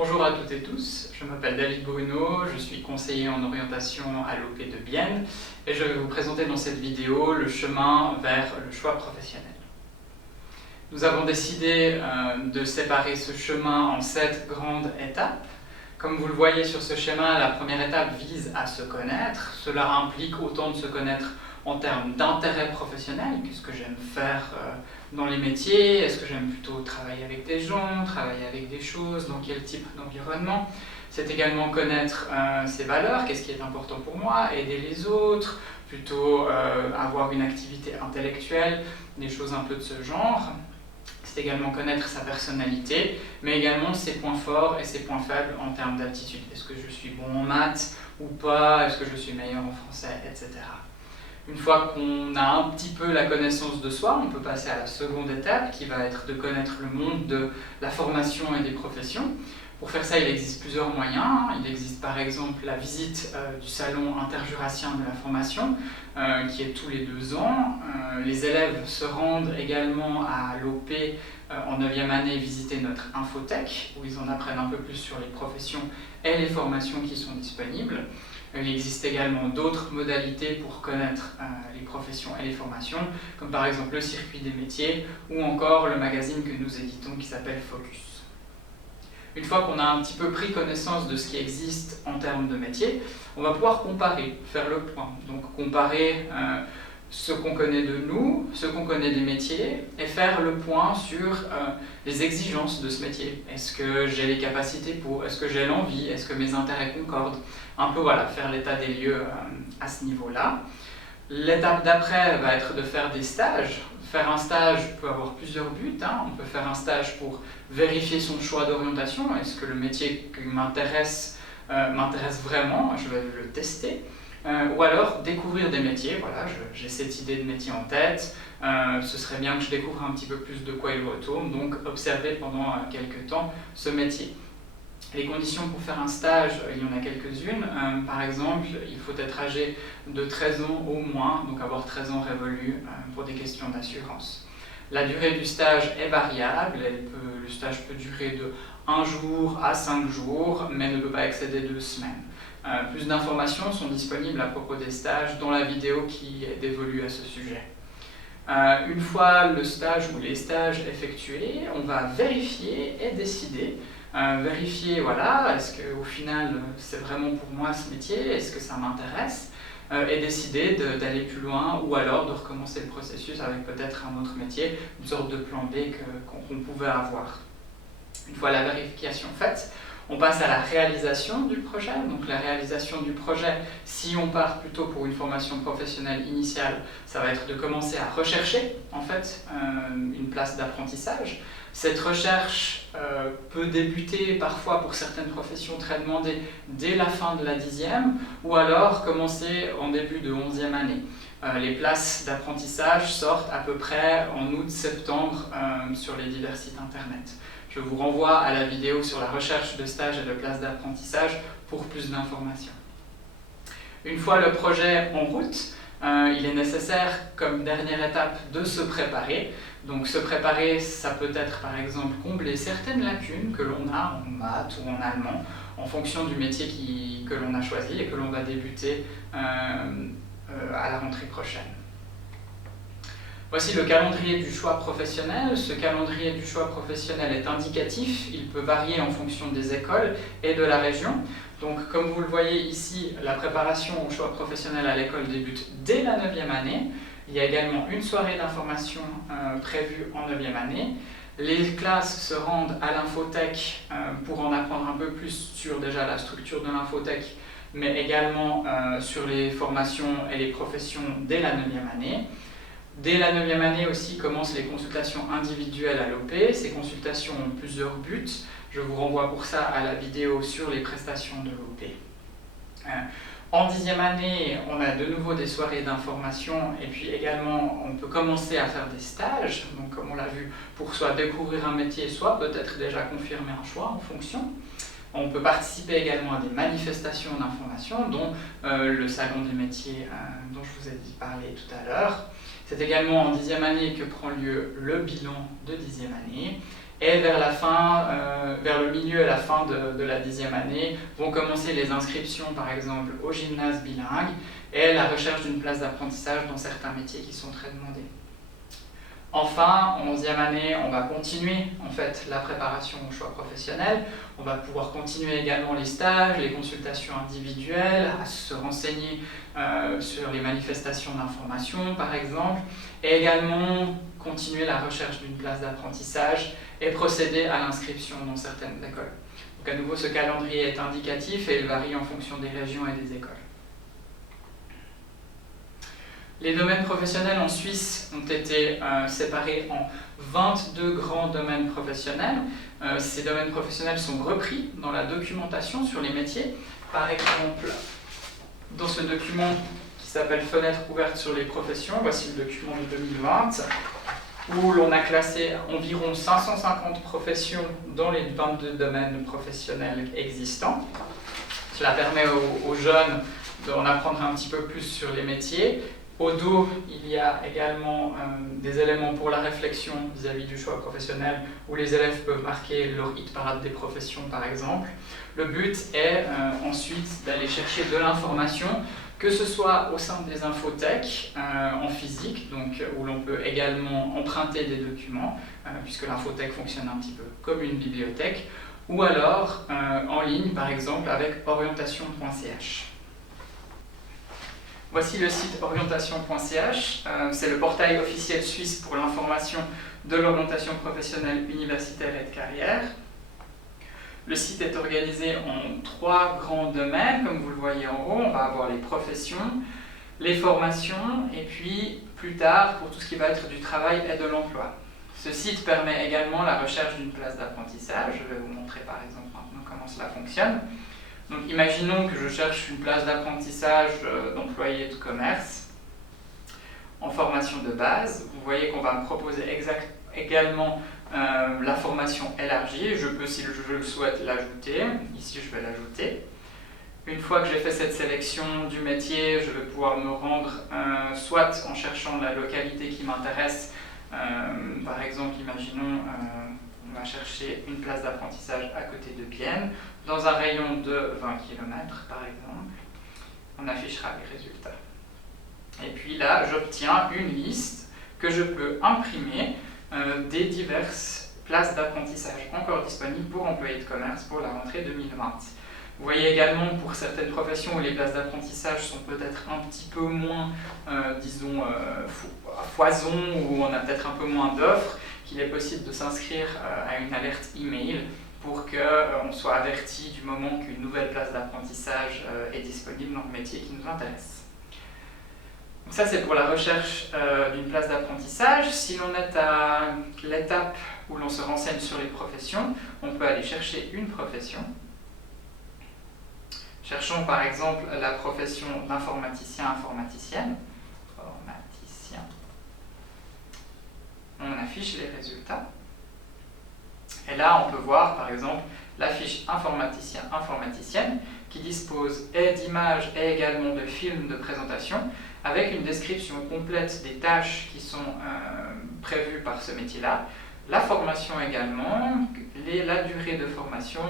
Bonjour à toutes et tous, je m'appelle David Bruno, je suis conseiller en orientation à l'OP de Bienne et je vais vous présenter dans cette vidéo le chemin vers le choix professionnel. Nous avons décidé de séparer ce chemin en 7 grandes étapes. Comme vous le voyez sur ce schéma, la première étape vise à se connaître. Cela implique autant de se connaître en termes d'intérêt professionnel, qu'est-ce que j'aime faire dans les métiers, est-ce que j'aime plutôt travailler avec des gens, travailler avec des choses, dans quel type d'environnement. C'est également connaître ses valeurs, qu'est-ce qui est important pour moi, aider les autres, plutôt avoir une activité intellectuelle, des choses un peu de ce genre. C'est également connaître sa personnalité, mais également ses points forts et ses points faibles en termes d'aptitude. Est-ce que je suis bon en maths ou pas, est-ce que je suis meilleur en français, etc. Une fois qu'on a un petit peu la connaissance de soi, on peut passer à la seconde étape qui va être de connaître le monde de la formation et des professions. Pour faire ça, il existe plusieurs moyens. Il existe par exemple la visite du salon interjurassien de la formation, qui est tous les 2 ans. Les élèves se rendent également à l'OP en 9e année visiter notre infothèque, où ils en apprennent un peu plus sur les professions et les formations qui sont disponibles. Il existe également d'autres modalités pour connaître les professions et les formations, comme par exemple le circuit des métiers, ou encore le magazine que nous éditons qui s'appelle Focus. Une fois qu'on a un petit peu pris connaissance de ce qui existe en termes de métiers, on va pouvoir comparer, faire le point. Donc comparer ce qu'on connaît de nous, ce qu'on connaît des métiers, et faire le point sur les exigences de ce métier. Est-ce que j'ai les capacités pour, est-ce que j'ai l'envie, est-ce que mes intérêts concordent? Un peu voilà, faire l'état des lieux à ce niveau-là. L'étape d'après va être de faire des stages. Faire un stage peut avoir plusieurs buts. On peut faire un stage pour vérifier son choix d'orientation. Est-ce que le métier qui m'intéresse vraiment? Je vais le tester. Ou alors découvrir des métiers. Voilà, j'ai cette idée de métier en tête. Ce serait bien que je découvre un petit peu plus de quoi il retourne. Donc observer pendant quelques temps ce métier. Les conditions pour faire un stage, il y en a quelques-unes. Par exemple, il faut être âgé de 13 ans au moins, donc avoir 13 ans révolus pour des questions d'assurance. La durée du stage est variable, le stage peut durer de 1 jour à 5 jours, mais ne peut pas excéder 2 semaines. Plus d'informations sont disponibles à propos des stages dans la vidéo qui est dévolue à ce sujet. Une fois le stage ou les stages effectués, on va vérifier et décider. Vérifier, voilà, est-ce qu'au final c'est vraiment pour moi ce métier, est-ce que ça m'intéresse, et décider d'aller plus loin ou alors de recommencer le processus avec peut-être un autre métier, une sorte de plan B qu'on pouvait avoir. Une fois la vérification faite, on passe à la réalisation du projet. Donc la réalisation du projet, si on part plutôt pour une formation professionnelle initiale, ça va être de commencer à rechercher en fait une place d'apprentissage. Cette recherche peut débuter parfois pour certaines professions très demandées dès la fin de la 10e ou alors commencer en début de 11e année. Les places d'apprentissage sortent à peu près en août-septembre sur les divers sites internet. Je vous renvoie à la vidéo sur la recherche de stages et de places d'apprentissage pour plus d'informations. Une fois le projet en route, il est nécessaire, comme dernière étape, de se préparer. Donc se préparer, ça peut être par exemple combler certaines lacunes que l'on a en maths ou en allemand, en fonction du métier que l'on a choisi et que l'on va débuter à la rentrée prochaine. Voici le calendrier du choix professionnel. Ce calendrier du choix professionnel est indicatif, il peut varier en fonction des écoles et de la région. Donc comme vous le voyez ici, la préparation au choix professionnel à l'école débute dès la 9e année. Il y a également une soirée d'information prévue en 9e année. Les classes se rendent à l'infothèque pour en apprendre un peu plus sur déjà la structure de l'infothèque, mais également sur les formations et les professions dès la 9e année. Dès la 9e année aussi commencent les consultations individuelles à l'OP. Ces consultations ont plusieurs buts. Je vous renvoie pour ça à la vidéo sur les prestations de l'OP. En 10e année, on a de nouveau des soirées d'information et puis également on peut commencer à faire des stages, donc comme on l'a vu, pour soit découvrir un métier, soit peut-être déjà confirmer un choix en fonction. On peut participer également à des manifestations d'information, dont le salon des métiers dont je vous ai parlé tout à l'heure. C'est également en 10e année que prend lieu le bilan de 10e année. Et vers la fin, vers le milieu et la fin de la 10e année, vont commencer les inscriptions par exemple au gymnase bilingue et la recherche d'une place d'apprentissage dans certains métiers qui sont très demandés. Enfin, en 11e année, on va continuer en fait la préparation au choix professionnel. On va pouvoir continuer également les stages, les consultations individuelles, à se renseigner sur les manifestations d'information par exemple, et également continuer la recherche d'une place d'apprentissage et procéder à l'inscription dans certaines écoles. Donc à nouveau, ce calendrier est indicatif et il varie en fonction des régions et des écoles. Les domaines professionnels en Suisse ont été séparés en 22 grands domaines professionnels. Ces domaines professionnels sont repris dans la documentation sur les métiers. Par exemple, dans ce document qui s'appelle « Fenêtre ouverte sur les professions », voici le document de 2020, où l'on a classé environ 550 professions dans les 22 domaines professionnels existants. Cela permet aux jeunes d'en apprendre un petit peu plus sur les métiers. Au dos, il y a également des éléments pour la réflexion vis-à-vis du choix professionnel, où les élèves peuvent marquer leur hit parade des professions, par exemple. Le but est ensuite d'aller chercher de l'information, que ce soit au sein des infothèques en physique, donc, où l'on peut également emprunter des documents, puisque l'infothèque fonctionne un petit peu comme une bibliothèque, ou alors en ligne, par exemple, avec orientation.ch. Voici le site orientation.ch, c'est le portail officiel suisse pour l'information de l'orientation professionnelle, universitaire et de carrière. Le site est organisé en 3 grands domaines, comme vous le voyez en haut. On va avoir les professions, les formations, et puis plus tard, pour tout ce qui va être du travail et de l'emploi. Ce site permet également la recherche d'une place d'apprentissage. Je vais vous montrer par exemple maintenant comment cela fonctionne. Donc imaginons que je cherche une place d'apprentissage d'employé de commerce en formation de base. Vous voyez qu'on va me proposer également la formation élargie. Je peux, si je le souhaite, l'ajouter. Ici, je vais l'ajouter. Une fois que j'ai fait cette sélection du métier, je vais pouvoir me rendre soit en cherchant la localité qui m'intéresse. Par exemple, imaginons on va chercher une place d'apprentissage à côté de Bienne, dans un rayon de 20 km par exemple. On affichera les résultats. Et puis là, j'obtiens une liste que je peux imprimer des diverses places d'apprentissage encore disponibles pour employés de commerce pour la rentrée 2020. Vous voyez également pour certaines professions où les places d'apprentissage sont peut-être un petit peu moins, disons, à foison, où on a peut-être un peu moins d'offres, qu'il est possible de s'inscrire à une alerte email pour qu'on soit averti du moment qu'une nouvelle place d'apprentissage est disponible dans le métier qui nous intéresse. Donc ça, c'est pour la recherche d'une place d'apprentissage. Si l'on est à l'étape où l'on se renseigne sur les professions, on peut aller chercher une profession. Cherchons par exemple la profession d'informaticien-informaticienne. On affiche les résultats. Et là, on peut voir par exemple la fiche informaticien-informaticienne qui dispose et d'images et également de films de présentation avec une description complète des tâches qui sont prévues par ce métier-là, la formation également, la durée de formation,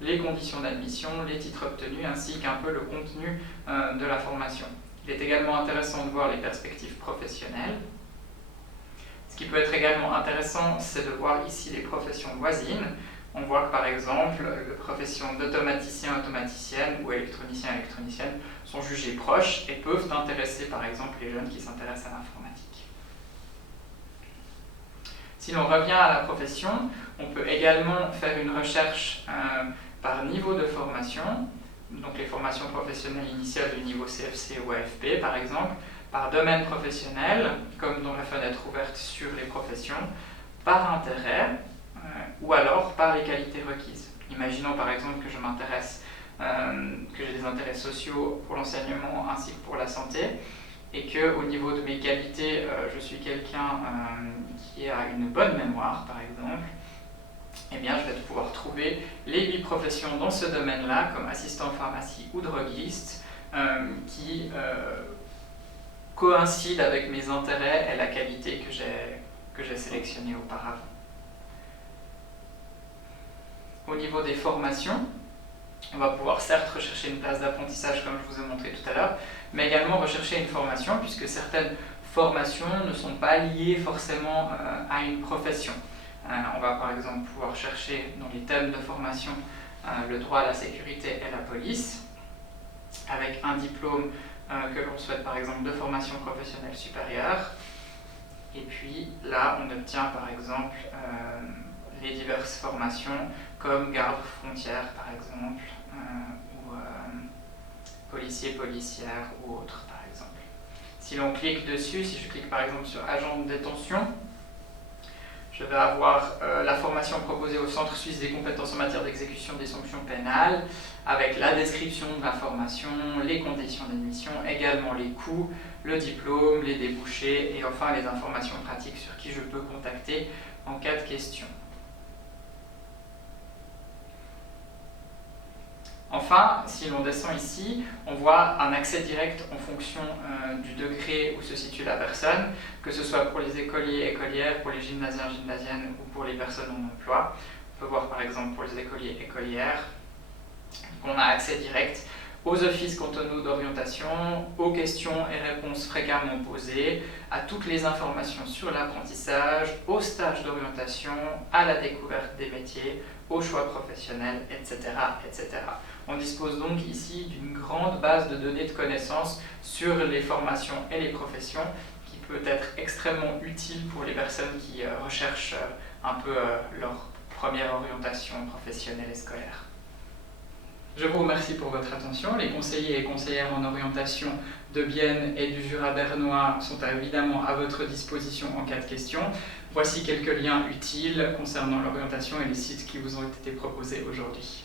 les conditions d'admission, les titres obtenus ainsi qu'un peu le contenu de la formation. Il est également intéressant de voir les perspectives professionnelles. Ce qui peut être également intéressant, c'est de voir ici les professions voisines. On voit que par exemple, les professions d'automaticien, automaticienne ou électronicien, électronicienne sont jugées proches et peuvent intéresser par exemple les jeunes qui s'intéressent à l'informatique. Si l'on revient à la profession, on peut également faire une recherche par niveau de formation, donc les formations professionnelles initiales du niveau CFC ou AFP par exemple, par domaine professionnel, comme dans la fenêtre ouverte sur les professions, par intérêt, ou alors par les qualités requises. Imaginons par exemple que je m'intéresse, que j'ai des intérêts sociaux pour l'enseignement ainsi que pour la santé, et qu'au niveau de mes qualités, je suis quelqu'un qui a une bonne mémoire, par exemple, eh bien, je vais pouvoir trouver les 8 professions dans ce domaine-là, comme assistant pharmacie ou droguiste, qui coïncident avec mes intérêts et la qualité que j'ai sélectionnée auparavant. au niveau des formations, on va pouvoir certes rechercher une place d'apprentissage comme je vous ai montré tout à l'heure, mais également rechercher une formation puisque certaines formations ne sont pas liées forcément à une profession. On va par exemple pouvoir chercher dans les thèmes de formation le droit à la sécurité et la police, avec un diplôme que l'on souhaite par exemple de formation professionnelle supérieure. Et puis là, on obtient par exemple les diverses formations comme garde frontière par exemple, ou policier, policière ou autre par exemple. Si l'on clique dessus, si je clique par exemple sur agent de détention, je vais avoir la formation proposée au Centre suisse des compétences en matière d'exécution des sanctions pénales, avec la description de la formation, les conditions d'admission, également les coûts, le diplôme, les débouchés et enfin les informations pratiques sur qui je peux contacter en cas de question. Enfin, si l'on descend ici, on voit un accès direct en fonction du degré où se situe la personne, que ce soit pour les écoliers, écolières, pour les gymnasiens, gymnasiennes ou pour les personnes en emploi. On peut voir par exemple pour les écoliers, écolières, qu'on a accès direct aux offices cantonaux d'orientation, aux questions et réponses fréquemment posées, à toutes les informations sur l'apprentissage, aux stages d'orientation, à la découverte des métiers, au choix professionnel, etc., etc. On dispose donc ici d'une grande base de données de connaissances sur les formations et les professions qui peut être extrêmement utile pour les personnes qui recherchent un peu leur première orientation professionnelle et scolaire. Je vous remercie pour votre attention. Les conseillers et conseillères en orientation de Bienne et du Jura bernois sont évidemment à votre disposition en cas de question. Voici quelques liens utiles concernant l'orientation et les sites qui vous ont été proposés aujourd'hui.